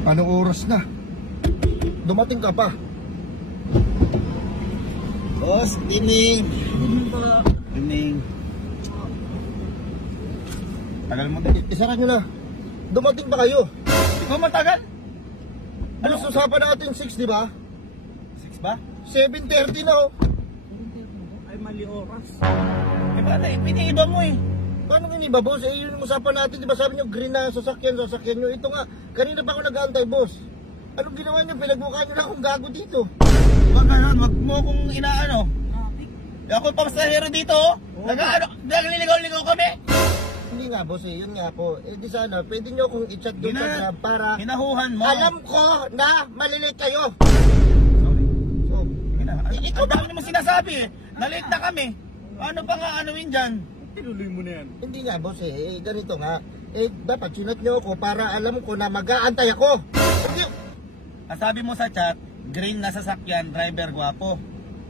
Anong oras na? Dumating ka pa. Boss, good evening. Good evening. Tagal mo din. Isara nyo na. Dumating pa kayo. Ikaw matagal? Ano usapan natin 6, di ba? 6 ba? 7:30 na oh. Ay, mali oras. Eh ba, piniiba mo eh. Paano iniba, boss? Eh, yun yung usapan natin, di ba? Sabi nyo, green na sasakyan nyo. Ito nga, kanina pa ako nag-aantay, boss. Anong ginawa nyo? Pinagmukha nyo na akong gago dito. Wag ganun, wag mo kung inaano. Ako pa pasahero dito oh. Nagliligaw-ligaw kami. Hindi nga, boss eh. Yun nga po. Eh, di sana, pwede nyo akong i-chat doon sa para... Hinahuhan mo. Alam ko na malilate kayo. Sorry. So, Ikaw dami naman sinasabi eh. Nalate na kami. Ano pa nga anuin dyan? Tinuloy mo na yan. hindi nga, boss eh. Ganito nga. Eh, dapat sinat nyo ako para alam ko na mag-aantay ako. Hindi. Ang sabi mo sa chat, green na sasakyan, driver gwapo.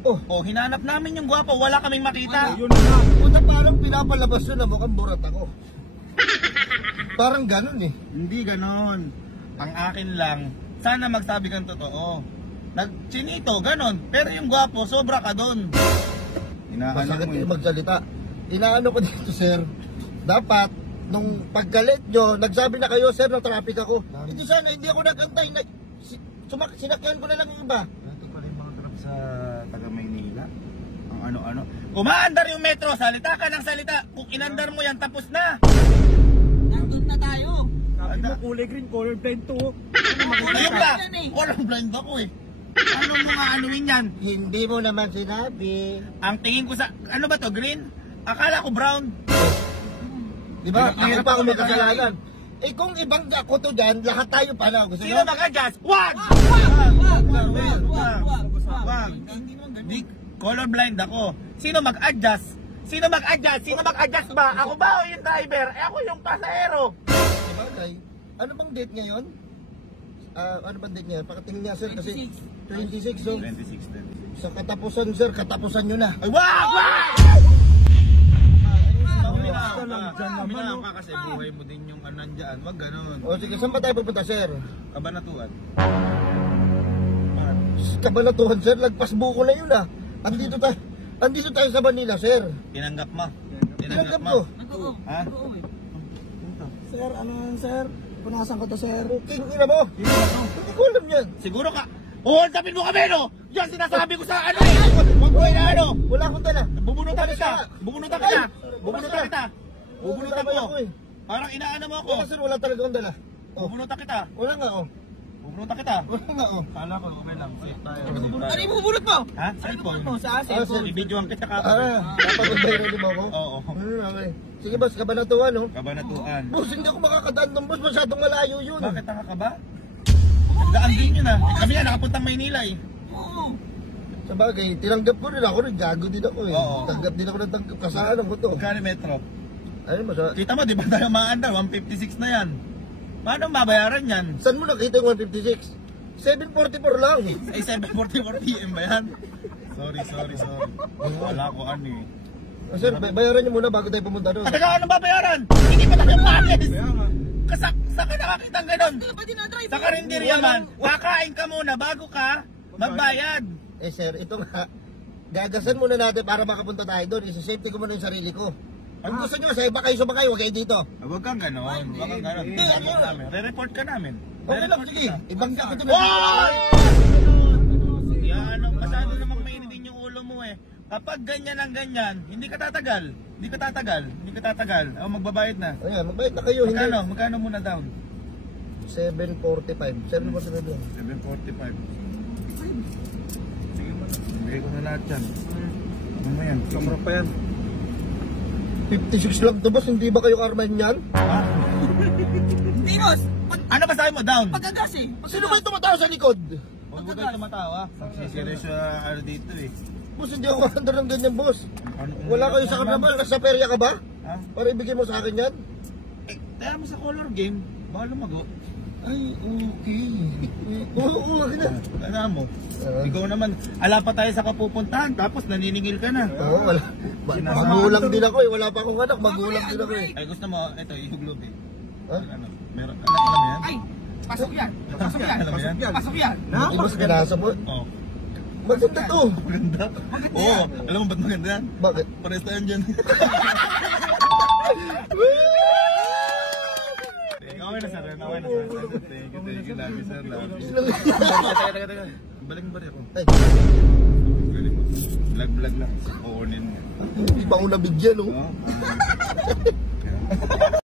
Oh, hinanap namin yung gwapo, wala kaming makita. Yun na. Puta, parang pinapalabas yun na mukhang burat ako. Parang ganun eh. Hindi ganon. Ang akin lang, sana magsabi kang totoo. Nagchinito, ganon. Pero yung gwapo, sobra ka doon. Masakit yung magsalita. Inaano ko dito, sir. Dapat, nung paggalit nyo, nagsabi na kayo, sir, na traffic ako. Hindi sana, hindi ako nagantay. Sinakyan ko na lang yung iba. Dati pala yung mga trap sa taga Maynila. Ang ano-ano. Umaandar yung metro, salita ka ng salita. Kung inandar mo yan, tapos na. Nandun na tayo. Sabi mo kulay green, color blind to. Ayun ba? Walang blind ako eh. Anong mga anuin yan? Hindi mo naman sinabi. Ang tingin ko sa, ano ba to, green? Akala ko brown. Di ba? Ako pa ako may kasalanan. Eh kung ibang ako to dyan, lahat tayo pala. Gusto Sino nyo? mag-adjust? Wag! Wag! Di, colorblind ako. Sino mag-adjust? Sino mag-adjust? Sino mag-adjust ba? Ako ba o yung driver? Eh ako yung pasahero. Sabagay. Ano bang date ngayon? Ano bang date ngayon? Pakatingin niya, sir, kasi 26, so 26. sa katapusan, sir, katapusan nyo na. Ay, wag! Wag! Minahal ka kasi buhay mo din yung anan dyan. Wag ganun. O sige, saan ba tayo pupunta, sir? Kabanatuan. Kabanatuhan, sir, lagpas buko na yun ah. Andito tayo sa Manila, sir. Tinanggap mo. Tinanggap ko. Ha? Sir, ano yan, sir? Punasan ko to, sir. King, ina mo. Hindi ko alam yan. Siguro ka. Tapin mo kami, no? Yan sinasabi ko sa ano eh. Wag mo na ano. Wala akong dala. Bubunutan kita. Bubunutan kita. Bubunutan kita. Bubunutan Sabay ko. ako eh. Parang inaano mo ako. Wala, sir, wala talaga akong dala. Bubunutan kita. Wala nga, oh. Bubunutan kita. Wala nga, oh. Kala ko okay lang. Safe tayo. Ano yung bubulot mo? Ha? Ano yung Cellphone. mo? Sa sir. cellphone? I-videoan kita ka. Dapat mag-viral mo ako? Oo. Okay. Sige, boss, kabanatuhan, oh. Kabanatuan. Boss, hindi ako makakadaan ng boss. Masyadong malayo yun. Bakit nakakaba? Daan din yun ah. Kami nga nakapuntang Maynila eh. Oo. Sabagay, tinanggap ko rin ako rin. Gago din ako eh. Oo. Tanggap din ako ng tanggap. Kasalanan ko to. Magkano metro? Ayun mo, sa... Kita mo, di ba tayo maandar? 156 na yan. Paano mabayaran yan? Saan mo nakita yung 156? 744 lang. Ay, 744 PM ba yan? Sorry. Wala ko ano eh. Sir, bayaran niyo muna bago tayo pumunta doon. Talaga ano babayaran? Hindi pa tayo maalis. Saan ka nakakita ng ganon? Sa karinderya man, kakain ka muna bago ka magbayad. Eh sir, ito nga. Gagasan muna natin para makapunta tayo doon. Isa-safety ko muna yung sarili ko. Ang gusto nyo, sa iba kayo, sumakay, huwag kayo dito. Huwag kang ganon. Huwag kang ganon. Re-report ka namin. Okay lang, sige. Ibangga ko ito na. Wow! Yan, masyado namang mainit din yung ulo mo eh. Kapag ganyan ang ganyan, hindi ka tatagal. O, magbabayad na. Ayan, magbayad na kayo. Hindi. Magkano muna down? 745. 745 doon. 745. Sige mo na. Bigay ko na lahat yan. Ano mo yan? Sobra pa yan. 56 lang to, boss. Hindi ba kayo karman yan? Ha? Hindi, boss. Ano ba sabi mo? Down? Pagkagas eh. Sino ba yung tumatawa sa likod? Huwag mo kayo tumatawa. Seryoso ano dito eh. Boss, hindi ako under ng ganyan, boss. Wala kayo sa karnaval. Nasa perya ka ba? Ha? Para ibigay mo sa akin yan? Eh, taya mo sa color game. Baka lumago. Ay, okay. Oo, na. Ano mo? Ikaw naman, ala pa tayo sa kapupuntahan, tapos naniningil ka na. Oo, wala. Magulang din ako eh. Wala pa akong anak. Magulang din ako eh. Ay, gusto mo, ito, ihuglob eh. Ha? Ano? Meron, anak mo yan? Ay, Pasok yan. Pasok yan. Alam mo yan? Pasok yan. Hindi mas pinasa mo. Oh. Maganda to. Maganda. Oo. Alam mo ba't maganda yan? Bakit? Pares tayo dyan. Okay na sir. Okay na sir. Thank you. Love you sir. Love you. Teka. Balik mo ba rin ako? Ay, Galing mo. Vlog lang. Oo, nin mo. hindi pa ako nabigyan, oh. Oo.